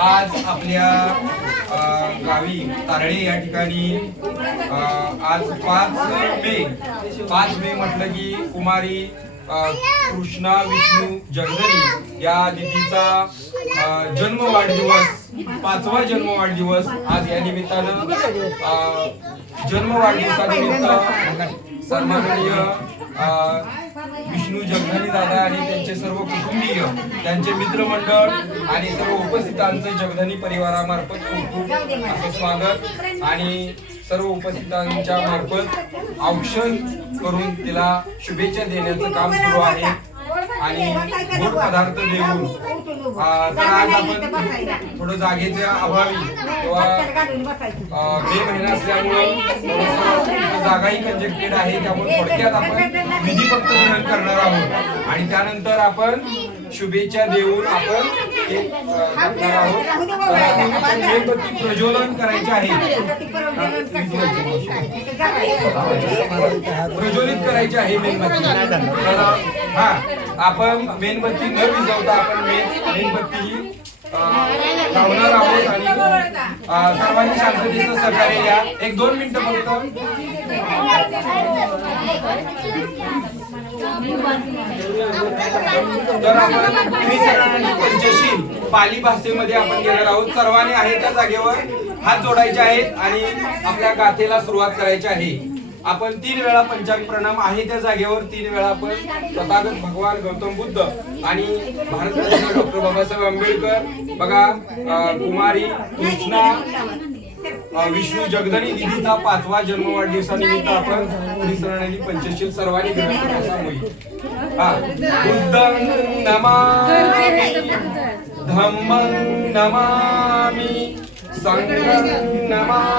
आज आपल्या गावी तारळे या ठिकाणी आज 5 मे म्हटलं की कुमारी कृष्णा विष्णू जगदनी या दिदीचा जन्म वाढदिवस, 5वा जन्म वाढदिवस आज या निमित्तानं जन्म वाढदिवसानिमित्त सन्माननीय विष्णू जगदनी दादा आणि त्यांचे सर्व कुटुंबीय, त्यांचे मित्रमंडळ आणि सर्व उपस्थितांचं जगदनी परिवारामार्फत खूप खूप असं स्वागत आणि सर्व उपस्थितांच्या मार्फत औक्षण करून तिला शुभेच्छा देण्याचं काम सुरू आहे आणि गोड पदार्थ देऊन तर आज आपण थोडं जागेच्या अभावी किंवा मे महिना असल्यामुळं जागाही कंजेक्टेड आहे, त्यामुळे थोडक्यात आपण विधी फक्त ग्रहण करणार आहोत आणि त्यानंतर आपण शुभेच्छा देऊन आपण करणार आहोत. मेणबत्ती प्रज्वलन करायचे आहे, प्रज्वलित करायची आहे मेणबत्ती. हा, आपण मेणबत्ती न विझवता आपण मेणबत्ती लावणार आहोत आणि सर्वांनी शांततेचं सहकार्य या. 1-2 मिनिटं फक्त. तर आपण त्रिसरणी पंचशील पाली भाषेमध्ये आपण घेणार आहोत. सर्वांनी आहे त्या जागेवर हात जोडायचे आहेत आणि आपल्या गाथेला सुरुवात करायची आहे. आपण 3 वेळा पंचांग प्रणाम आहे त्या जागेवर 3 वेळा आपण तथागत भगवान गौतम बुद्ध आणि भारतरत्न डॉक्टर बाबासाहेब आंबेडकर बघा कुमारी कृष्णा विष्णू जगदनी दिदीचा 5वा जन्म वाढदिवसानिमित्त आपण त्रिसरणी पंचशील सर्वांनी ग्रहण सामूहिक. बुद्धं नमामि धम्मं नमामि संघं नमामि